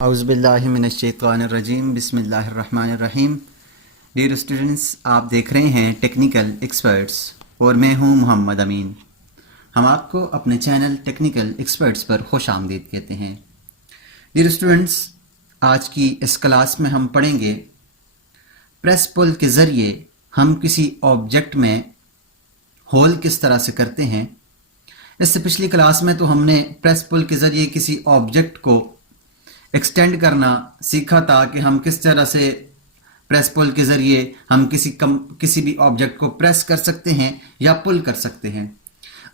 औज़ुबिल्लाहिमिनश्शैतानिर्रजीम बिस्मिल्लाहिर्रहमानिर्रहीम। Dear students, आप देख रहे हैं टेक्निकल एक्सपर्ट्स और मैं हूं मोहम्मद अमीन। हम आपको अपने चैनल टेक्निकल एक्सपर्ट्स पर खुश आमदीद कहते हैं। डियर स्टूडेंट्स, आज की इस क्लास में हम पढ़ेंगे प्रेस पुल के ज़रिए हम किसी ऑब्जेक्ट में होल किस तरह से करते हैं। इससे पिछली क्लास में तो हमने प्रेस पुल के ज़रिए किसी ऑब्जेक्ट को एक्सटेंड करना सीखा था कि हम किस तरह से प्रेस पुल के ज़रिए हम किसी भी ऑब्जेक्ट को प्रेस कर सकते हैं या पुल कर सकते हैं।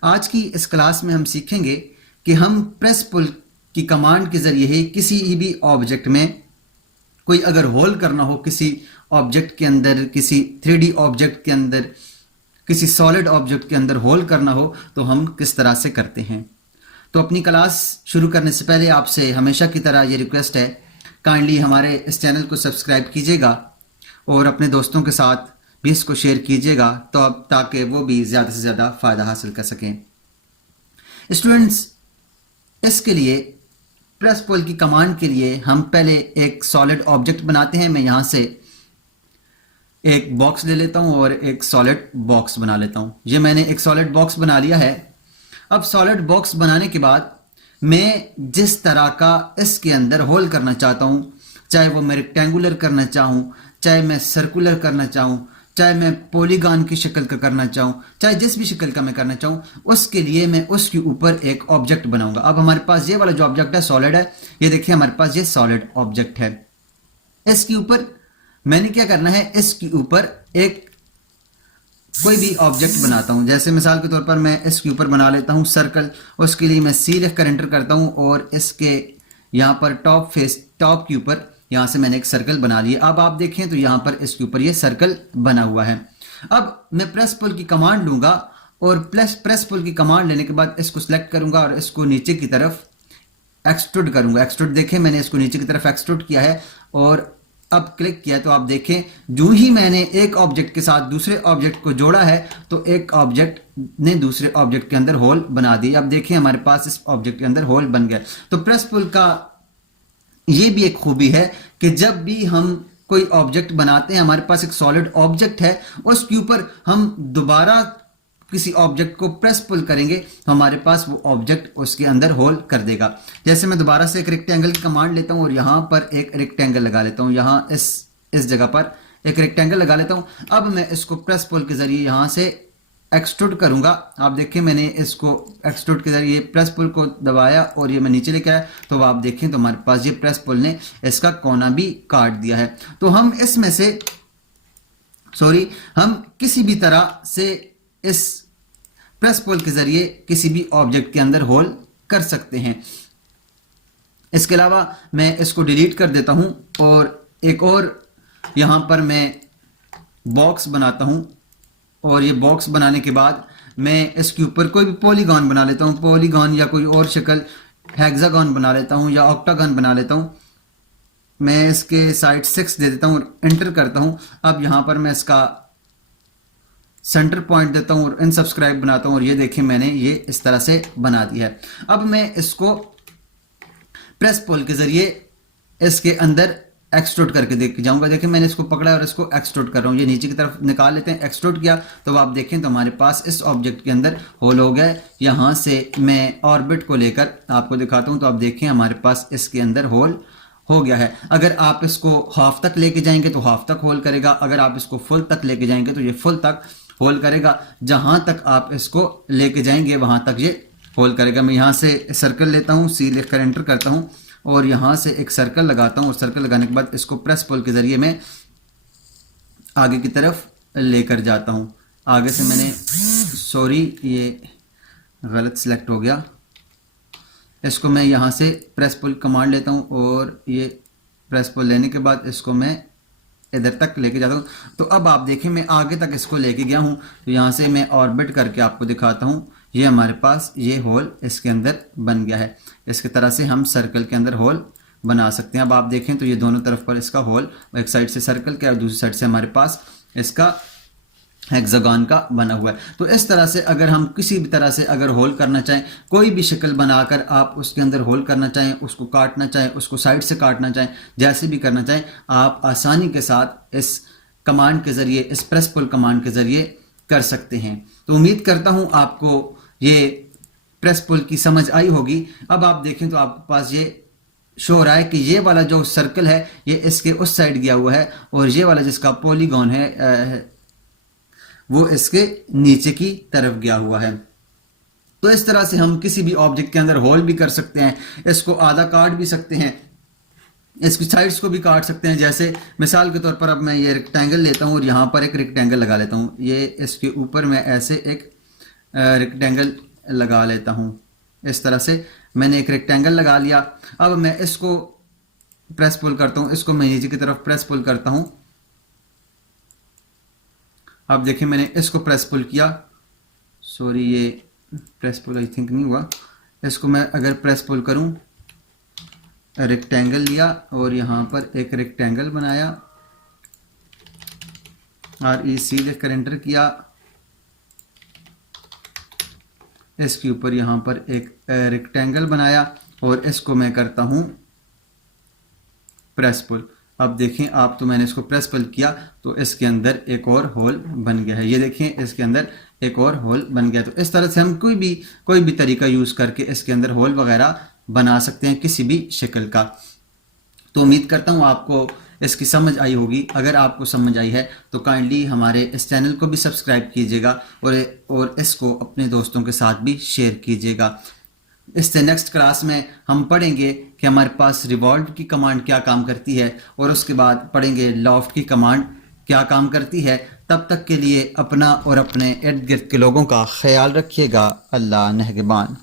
आज की इस क्लास में हम सीखेंगे कि हम प्रेस पुल की कमांड के ज़रिए ही किसी भी ऑब्जेक्ट में कोई अगर होल करना हो, किसी ऑब्जेक्ट के अंदर, किसी 3D ऑब्जेक्ट के अंदर, किसी सॉलिड ऑब्जेक्ट के अंदर होल करना हो तो हम किस तरह से करते हैं। तो अपनी क्लास शुरू करने से पहले आपसे हमेशा की तरह ये रिक्वेस्ट है, काइंडली हमारे इस चैनल को सब्सक्राइब कीजिएगा और अपने दोस्तों के साथ भी इसको शेयर कीजिएगा तो अब ताकि वो भी ज़्यादा से ज़्यादा फ़ायदा हासिल कर सकें। स्टूडेंट्स, इसके लिए प्रेस पुल की कमांड के लिए हम पहले एक सॉलिड ऑब्जेक्ट बनाते हैं। मैं यहाँ से एक बॉक्स ले लेता हूँ और एक सॉलिड बॉक्स बना लेता हूँ। ये मैंने एक सॉलिड बॉक्स बना लिया है। अब सॉलिड बॉक्स बनाने के बाद मैं जिस तरह का इसके अंदर होल करना चाहता हूँ, चाहे वो मैं रेक्टेंगुलर करना चाहूँ, चाहे मैं सर्कुलर करना चाहूँ, चाहे मैं पॉलीगॉन की शक्ल का करना चाहूँ, चाहे जिस भी शक्ल का मैं करना चाहूँ, उसके लिए मैं उसके ऊपर एक ऑब्जेक्ट बनाऊंगा। अब हमारे पास ये वाला जो ऑब्जेक्ट है सॉलिड है, ये देखिए हमारे पास ये सॉलिड ऑब्जेक्ट है। इसके ऊपर मैंने क्या करना है, इसके ऊपर एक कोई भी ऑब्जेक्ट बनाता हूं। जैसे मिसाल के तौर पर मैं इसके ऊपर बना लेता हूं सर्कल। उसके लिए मैं सी लिख कर एंटर करता हूं और इसके यहाँ पर टॉप के ऊपर यहाँ से मैंने एक सर्कल बना लिया। अब आप देखें तो यहाँ पर इसके ऊपर ये सर्कल बना हुआ है। अब मैं प्रेस पुल की कमांड लूंगा और प्रेस पुल की कमांड लेने के बाद इसको सिलेक्ट करूंगा और इसको नीचे की तरफ एक्सट्रूड करूंगा। एक्सट्रूड देखें, मैंने इसको नीचे की तरफ एक्सट्रूड किया है और अब क्लिक किया तो आप देखें जो ही मैंने एक ऑब्जेक्ट के साथ दूसरे ऑब्जेक्ट को जोड़ा है तो एक ऑब्जेक्ट ने दूसरे ऑब्जेक्ट के अंदर होल बना दिया। अब देखें हमारे पास इस ऑब्जेक्ट के अंदर होल बन गया। तो प्रेस पुल का ये भी एक खूबी है कि जब भी हम कोई ऑब्जेक्ट बनाते हैं, हमारे पास एक सॉलिड ऑब्जेक्ट है, उसके ऊपर हम दोबारा किसी ऑब्जेक्ट को प्रेस पुल करेंगे तो हमारे पास वो ऑब्जेक्ट उसके अंदर होल कर देगा। जैसे मैं दोबारा से एक रेक्टेंगल की कमांड लेता हूं और यहां पर एक रेक्टेंगल लगा लेता हूं। यहां इस जगह पर एक रेक्टेंगल लगा लेता हूं। अब मैं इसको प्रेस पुल के जरिए यहां से एक्सट्रूड करूंगा। आप देखिए मैंने इसको एक्सट्रूड के जरिए प्रेस पुल को दबाया और ये मैं नीचे लेके आया तो आप देखें तो हमारे पास ये प्रेस पुल ने इसका कोना भी काट दिया है। तो हम इसमें से हम किसी भी तरह से इस प्रेस पुल के जरिए किसी भी ऑब्जेक्ट के अंदर होल कर सकते हैं। इसके अलावा मैं इसको डिलीट कर देता हूं और एक और यहां पर मैं बॉक्स बनाता हूं और ये बॉक्स बनाने के बाद मैं इसके ऊपर कोई भी पॉलीगॉन बना लेता हूं। पॉलीगॉन या कोई और शक्ल, हेक्सागॉन बना लेता हूं या ऑक्टागॉन बना लेता हूं। मैं इसके साइड 6 दे देता हूं और एंटर करता हूं। अब यहां पर मैं इसका सेंटर पॉइंट देता हूं और अनसब्सक्राइब बनाता हूं और ये देखिए मैंने ये इस तरह से बना दिया है। अब मैं इसको प्रेस पुल के जरिए इसके अंदर एक्सट्रूड करके देख जाऊंगा। देखिए मैंने इसको पकड़ा और इसको एक्सट्रूड कर रहा हूं। ये नीचे की तरफ निकाल लेते हैं। एक्सट्रूड किया तो आप देखें तो हमारे पास इस ऑब्जेक्ट के अंदर होल हो गया। यहां से मैं ऑर्बिट को लेकर आपको दिखाता हूं तो आप देखें हमारे पास इसके अंदर होल हो गया है। अगर आप इसको हाफ तक लेके जाएंगे तो हाफ तक होल करेगा। अगर आप इसको फुल तक लेके जाएंगे तो ये फुल तक होल करेगा। जहां तक आप इसको लेके जाएंगे वहां तक ये होल करेगा। मैं यहां से सर्कल लेता हूं, सी लिखकर एंटर करता हूं और यहां से एक सर्कल लगाता हूं और सर्कल लगाने के बाद इसको प्रेस पुल के जरिए मैं आगे की तरफ लेकर जाता हूं। आगे से मैंने ये गलत सिलेक्ट हो गया। इसको मैं यहां से प्रेस पुल कमांड लेता हूं और ये प्रेस पुल लेने के बाद इसको मैं इधर तक लेके जाता हूं। तो अब आप देखें मैं आगे तक इसको लेके गया हूं। तो यहां से मैं ऑर्बिट करके आपको दिखाता हूं। ये हमारे पास ये होल इसके अंदर बन गया है। इसकी तरह से हम सर्कल के अंदर होल बना सकते हैं। अब आप देखें तो ये दोनों तरफ पर इसका होल, एक साइड से सर्कल का और दूसरी साइड से हमारे पास इसका हेक्सागन का बना हुआ है। तो इस तरह से अगर हम किसी भी तरह से अगर होल करना चाहें, कोई भी शक्ल बनाकर आप उसके अंदर होल करना चाहें, उसको काटना चाहें, उसको साइड से काटना चाहें, जैसे भी करना चाहें, आप आसानी के साथ इस कमांड के ज़रिए, इस प्रेस पुल कमांड के ज़रिए कर सकते हैं। तो उम्मीद करता हूँ आपको ये प्रेस पुल की समझ आई होगी। अब आप देखें तो आपके पास ये शो हो रहा है कि ये वाला जो सर्कल है ये इसके उस साइड गया हुआ है, और ये वाला जिसका पॉलीगॉन है वो इसके नीचे की तरफ गया हुआ है। तो इस तरह से हम किसी भी ऑब्जेक्ट के अंदर होल भी कर सकते हैं, इसको आधा काट भी सकते हैं, इसकी साइड्स को भी काट सकते हैं। जैसे मिसाल के तौर पर अब मैं ये रेक्टेंगल लेता हूँ और यहाँ पर एक रेक्टेंगल लगा लेता हूँ, ये इसके ऊपर मैं ऐसे एक रेक्टेंगल लगा लेता हूँ। इस तरह से मैंने एक रेक्टेंगल लगा लिया। अब मैं इसको प्रेस पुल करता हूँ, इसको मैं नीचे की तरफ प्रेस पुल करता हूँ। अब देखिए मैंने इसको प्रेस पुल किया, सॉरी ये प्रेस पुल आई थिंक नहीं हुआ। इसको मैं अगर प्रेस पुल करूं, रेक्टेंगल लिया और यहाँ पर एक रेक्टेंगल बनाया, REC लिखकर एंटर किया, इसके ऊपर यहाँ पर एक रेक्टेंगल बनाया और इसको मैं करता हूँ प्रेस पुल। अब देखें आप, तो मैंने इसको प्रेस पुल किया तो इसके अंदर एक और होल बन गया है। ये देखें इसके अंदर एक और होल बन गया। तो इस तरह से हम कोई भी तरीका यूज़ करके इसके अंदर होल वगैरह बना सकते हैं किसी भी शक्ल का। तो उम्मीद करता हूँ आपको इसकी समझ आई होगी। अगर आपको समझ आई है तो काइंडली हमारे इस चैनल को भी सब्सक्राइब कीजिएगा और इसको अपने दोस्तों के साथ भी शेयर कीजिएगा। इससे नेक्स्ट क्लास में हम पढ़ेंगे कि हमारे पास रिवॉल्व की कमांड क्या काम करती है, और उसके बाद पढ़ेंगे लॉफ्ट की कमांड क्या काम करती है। तब तक के लिए अपना और अपने इर्द गिर्द के लोगों का ख्याल रखिएगा। अल्लाह नेहगबान।